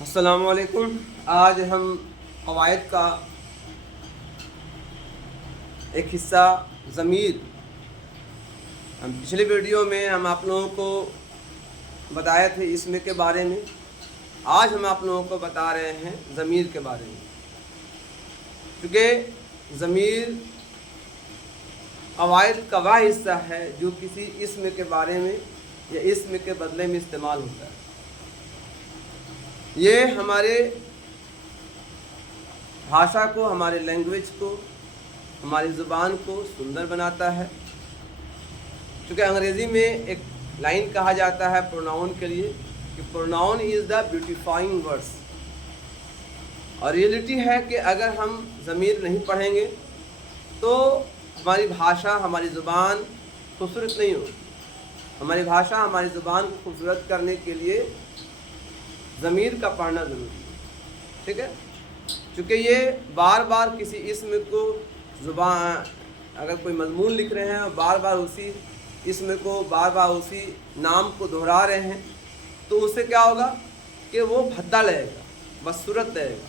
السلام علیکم۔ آج ہم قواعد کا ایک حصہ ضمیر، پچھلے ویڈیو میں ہم آپ لوگوں کو بتایا تھے اسم کے بارے میں۔ آج ہم آپ لوگوں کو بتا رہے ہیں ضمیر کے بارے میں، کیونکہ ضمیر قواعد کا وہ حصہ ہے جو کسی اسم کے بارے میں یا اسم کے بدلے میں استعمال ہوتا ہے۔ یہ ہمارے بھاشا کو، ہمارے لینگویج کو، ہماری زبان کو سندر بناتا ہے۔ چونکہ انگریزی میں ایک لائن کہا جاتا ہے پروناؤن کے لیے کہ پروناؤن از دا بیوٹیفائنگ ورڈس، اور ریئلٹی ہے کہ اگر ہم ضمیر نہیں پڑھیں گے تو ہماری بھاشا، ہماری زبان خوبصورت نہیں ہوگی۔ ہماری بھاشا، ہماری زبان کو خوبصورت کرنے کے لیے ضمیر کا پڑھنا ضروری ہے، ٹھیک ہے؟ چونکہ یہ بار بار کسی اسم کو زبان، اگر کوئی مضمون لکھ رہے ہیں اور بار بار اسی اسم کو، بار بار اسی نام کو دہرا رہے ہیں تو اس سے کیا ہوگا کہ وہ بھدا لگے گا، بدصورت لگے گا۔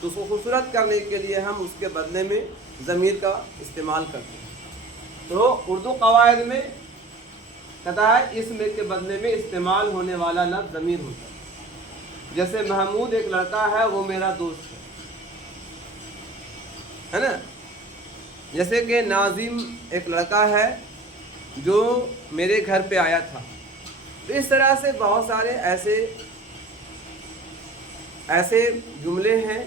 تو اس کو خوبصورت کرنے کے لیے ہم اس کے بدلے میں ضمیر کا استعمال کرتے ہیں۔ تو اردو قواعد میں کہتا ہے اسم کے بدلے میں استعمال ہونے والا لفظ ضمیر ہوتا ہے۔ جیسے محمود ایک لڑکا ہے، وہ میرا دوست ہے نا؟ جیسے کہ ناظم ایک لڑکا ہے جو میرے گھر پہ آیا تھا۔ تو اس طرح سے بہت سارے ایسے جملے ہیں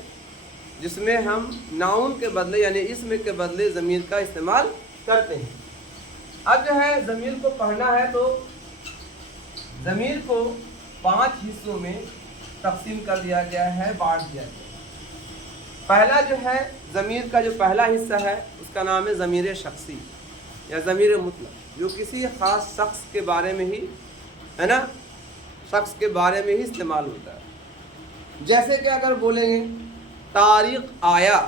جس میں ہم ناؤن کے بدلے یعنی اسم کے بدلے ضمیر کا استعمال کرتے ہیں۔ اب جو ہے ضمیر کو پڑھنا ہے تو ضمیر کو 5 حصوں میں تقسیم کر دیا گیا ہے، بانٹ دیا گیا ہے۔ پہلا جو ہے ضمیر کا جو پہلا حصہ ہے اس کا نام ہے ضمیر شخصی یا ضمیر مطلق، جو کسی خاص شخص کے بارے میں ہی ہے نا، شخص کے بارے میں ہی استعمال ہوتا ہے۔ جیسے کہ اگر بولیں گے طارق آیا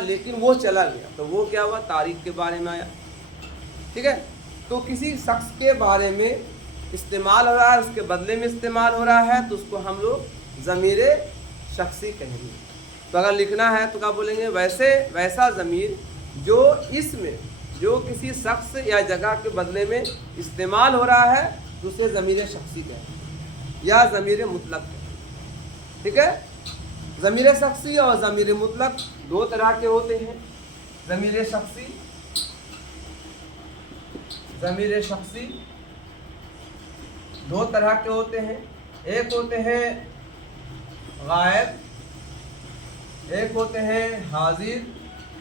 لیکن وہ چلا گیا، تو وہ کیا ہوا؟ طارق کے بارے میں آیا، ٹھیک ہے؟ تو کسی شخص کے بارے میں استعمال ہو رہا ہے، اس کے بدلے میں استعمال ہو رہا ہے، تو اس کو ہم لوگ ضمیر شخصی کہیں گے۔ تو اگر لکھنا ہے تو کیا بولیں گے؟ ویسا ضمیر جو اسم، جو کسی شخص یا جگہ کے بدلے میں استعمال ہو رہا ہے تو اسے ضمیر شخصی کہیں گے یا ضمیر مطلق کہیں گے، ٹھیک ہے؟ ضمیر شخصی اور ضمیر مطلق 2 طرح کے ہوتے ہیں۔ ضمیر شخصی 2 طرح کے ہوتے ہیں، ایک ہوتے ہیں غائب، ایک ہوتے ہیں حاضر،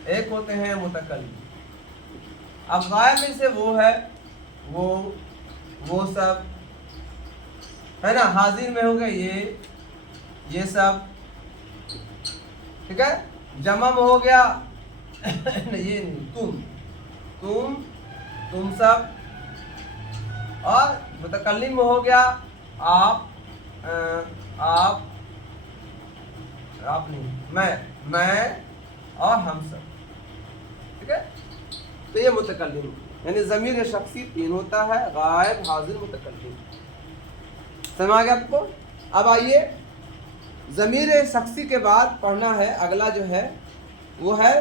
ایک ہوتے ہیں متکلم۔ اب غائب میں سے وہ ہے وہ سب ہے نا، حاضر میں ہوگا یہ سب، ٹھیک ہے؟ جمع میں ہو گیا یہ نہیں، تم سب، اور متکلم میں ہو گیا آپ نہیں، میں اور ہم سب، ٹھیک ہے؟ تو یہ متکلم یعنی ضمیر شخصی 3 ہوتا ہے: غائب، حاضر، متکلم۔ سمجھ آ گیا آپ کو؟ اب آئیے ضمیر شخصی کے بعد پڑھنا ہے، اگلا جو ہے وہ ہے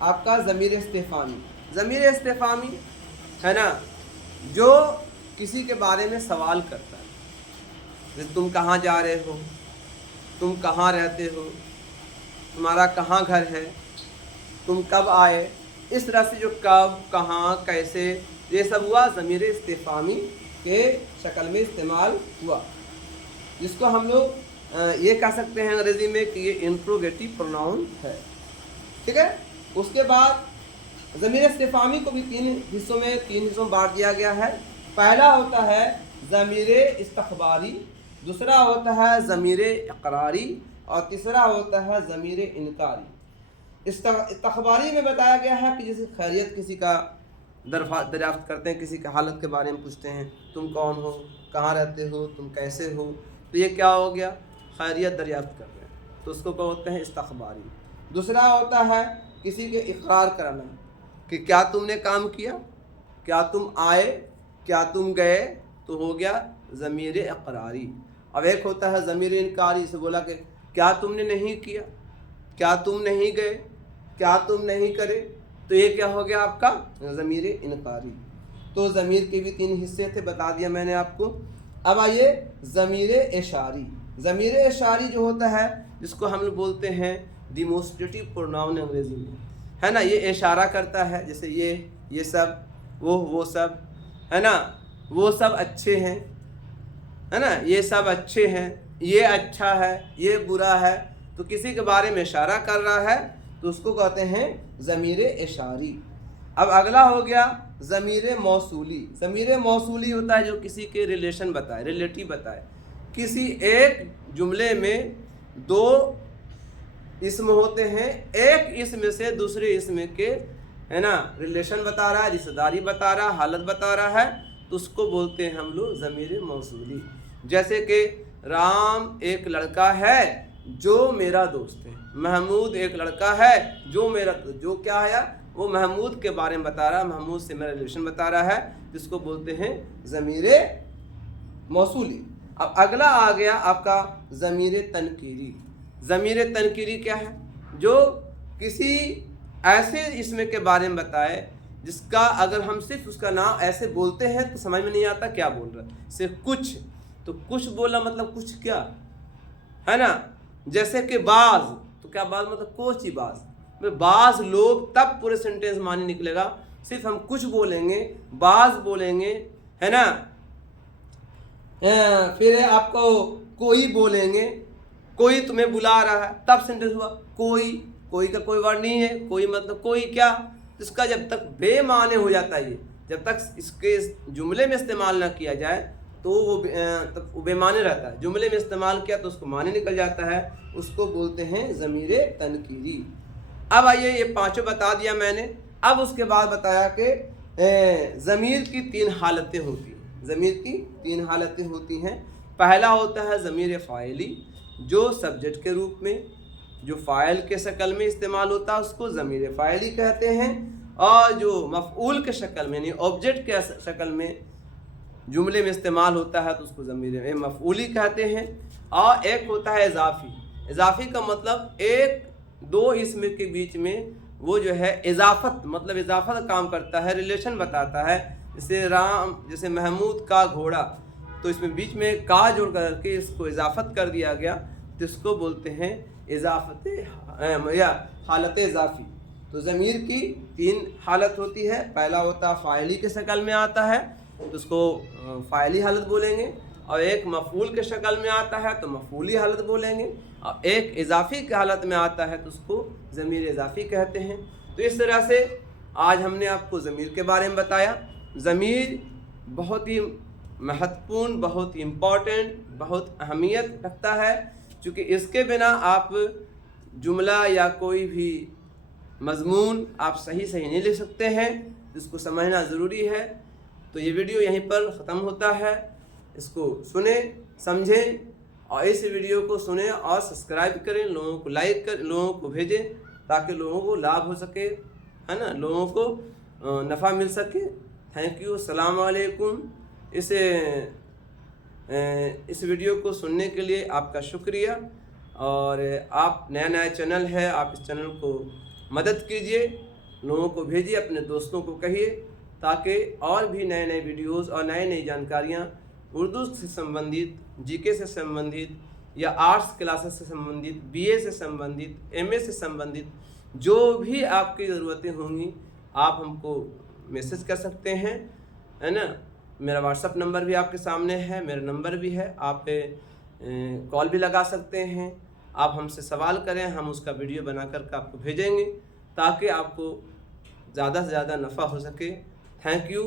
آپ کا ضمیر استفہامی۔ ضمیر استفہامی ہے نا، جو کسی کے بارے میں سوال کرتا ہے، جیسے تم کہاں جا رہے ہو، تم کہاں رہتے ہو، تمہارا کہاں گھر ہے، تم کب آئے، اس طرح سے جو کب، کہاں، کیسے، یہ سب ہوا ضمیر استفہامی کے شکل میں استعمال ہوا، جس کو ہم لوگ یہ کہہ سکتے ہیں انگریزی میں کہ یہ انٹروگیٹو پروناؤن ہے، ٹھیک ہے؟ اس کے بعد ضمیر استفہامی کو بھی 3 حصوں میں بانٹ دیا گیا ہے۔ پہلا ہوتا ہے ضمیر استخباری، دوسرا ہوتا ہے ضمیر اقراری، اور تیسرا ہوتا ہے ضمیر انکاری۔ استخباری میں بتایا گیا ہے کہ جیسے خیریت کسی کا دریافت کرتے ہیں، کسی کی حالت کے بارے میں پوچھتے ہیں، تم کون ہو، کہاں رہتے ہو، تم کیسے ہو، تو یہ کیا ہو گیا؟ خیریت دریافت کر رہے ہیں، تو اس کو کہتے ہیں استخباری۔ دوسرا ہوتا ہے کسی کے اقرار کرنا کہ کیا تم نے کام کیا، کیا تم آئے، کیا تم گئے، تو ہو گیا ضمیر اقراری۔ अब एक होता है ज़मीर इनकारी, से बोला कि क्या तुमने नहीं किया, क्या तुम नहीं गए, क्या तुम नहीं करे, तो ये क्या हो गया आपका ज़मीर इनकारी। तो ज़मीर के भी 3 हिस्से थे, बता दिया मैंने आपको। अब आइए ज़मीर इशारी। ज़मीर इशारी जो होता है, जिसको हम लोग बोलते हैं डिमोस्ट्रेटिव प्रोनाउन अंग्रेजी में, है ना, ये इशारा करता है, जैसे ये सब, वो सब, है ना, वो सब अच्छे हैं, है ना, ये सब अच्छे हैं, ये अच्छा है, ये बुरा है, तो किसी के बारे में इशारा कर रहा है तो उसको कहते हैं ज़मीर इशारी। अब अगला हो गया ज़मीर मौसूली। ज़मीर मौसूली होता है जो किसी के रिलेशन बताए, रिलेटिव बताए। किसी एक जुमले में 2 इसम होते हैं, एक इसम से दूसरे इसम के, है ना, रिलेशन बता रहा है, रिश्तेदारी बता रहा है, हालत बता रहा है, तो उसको बोलते हैं हम लोग ज़मीर मौसूली। जैसे कि राम एक लड़का है जो मेरा दोस्त है, महमूद एक लड़का है जो मेरा, जो क्या है, वो महमूद के बारे में बता रहा है, महमूद से मेरा रिलेशन बता रहा है, जिसको बोलते हैं ज़मीर मौसूली। अब अगला आ गया आपका ज़मीर तनकीरी। ज़मीर तनकीरी क्या है, जो किसी ऐसे इसम के बारे में बताए जिसका अगर हम सिर्फ उसका नाम ऐसे बोलते हैं तो समझ में नहीं आता क्या बोल रहा है। सिर्फ कुछ, तो कुछ बोला मतलब कुछ क्या, है ना, जैसे कि बाज, तो क्या बाज मतलब कुछ ही, बाज लोग, तब पूरे सेंटेंस माने निकलेगा। सिर्फ हम कुछ बोलेंगे, बाज बोलेंगे, है ना, फिर आपको कोई बोलेंगे, कोई तुम्हें बुला रहा है, तब सेंटेंस हुआ कोई। कोई का कोई वर्ड नहीं है, कोई मतलब कोई क्या, इसका जब तक बेमाने हो जाता है, ये जब तक इसके जुमले में इस्तेमाल ना किया जाए तो वो बेमाने रहता है। जुमले में इस्तेमाल किया तो उसको माने निकल जाता है, उसको बोलते हैं ज़मीर तनकीरी। अब आइए, ये 5 बता दिया मैंने। अब उसके बाद बताया कि ज़मीर की 3 हालतें होती हैं। ज़मीर की 3 हालतें होती हैं। पहला होता है ज़मीर फ़ाइली, जो सब्जेक्ट के रूप में, जो फ़ाइल के शक्ल में इस्तेमाल होता है उसको ज़मीर फ़ाइली कहते हैं। और जो मफ़ऊल के शक्ल में, यानी ऑब्जेक्ट के शक्ल में जुमले में इस्तेमाल होता है तो उसको ज़मीर मफ़ऊली कहते हैं। और एक होता है इज़ाफ़ी। इज़ाफ़ी का मतलब 1-2 इसम के बीच में वो जो है इजाफ़त, मतलब इजाफ़त काम करता है, रिलेशन बताता है। जैसे राम, जैसे महमूद का घोड़ा, तो इसमें बीच में का जोड़ करके इसको इजाफ़त कर दिया गया, तो इसको बोलते हैं इजाफ़त या हालत इज़ाफ़ी। तो ज़मीर की 3 हालत होती है। पहला होता है फ़ाइली के शक्ल में आता है तो उसको फ़ाइली हालत बोलेंगे, और एक मफ़ऊल के शक्ल में आता है तो मफ़ऊली हालत बोलेंगे, और एक इज़ाफ़ी की हालत में आता है तो उसको ज़मीर इज़ाफ़ी कहते हैं। तो इस तरह से आज हमने आपको ज़मीर के बारे में बताया। ज़मीर बहुत ही महत्वपूर्ण, बहुत ही इम्पॉर्टेंट, बहुत अहमियत रखता है, क्योंकि इसके बिना आप जुमला या कोई भी मज़मून आप सही नहीं लिख सकते हैं, इसको समझना ज़रूरी है। तो ये वीडियो यहीं पर ख़त्म होता है। इसको सुने, समझें, और इस वीडियो को सुने और सब्सक्राइब करें, लोगों को लाइक कर, लोगों को भेजें, ताकि लोगों को लाभ हो सके, है ना, लोगों को नफ़ा मिल सके। थैंक यू, अस्सलाम वालेकुम। इस वीडियो को सुनने के लिए आपका शुक्रिया। और आप नया चैनल है, आप इस चैनल को मदद कीजिए, लोगों को भेजिए, अपने दोस्तों को कहिए, ताकि और भी नए वीडियोस और नई जानकारियाँ उर्दू से संबंधित, जीके से संबंधित, या आर्ट्स क्लासेस से संबंधित, बीए से संबंधित, एमए से संबंधित, जो भी आपकी ज़रूरतें होंगी आप हमको मैसेज कर सकते हैं, है ना। मेरा व्हाट्सअप नंबर भी आपके सामने है, मेरा नंबर भी है, आप कॉल भी लगा सकते हैं। आप हमसे सवाल करें, हम उसका वीडियो बना करके आपको भेजेंगे, ताकि आपको ज़्यादा से ज़्यादा नफ़ा हो सके। Thank you.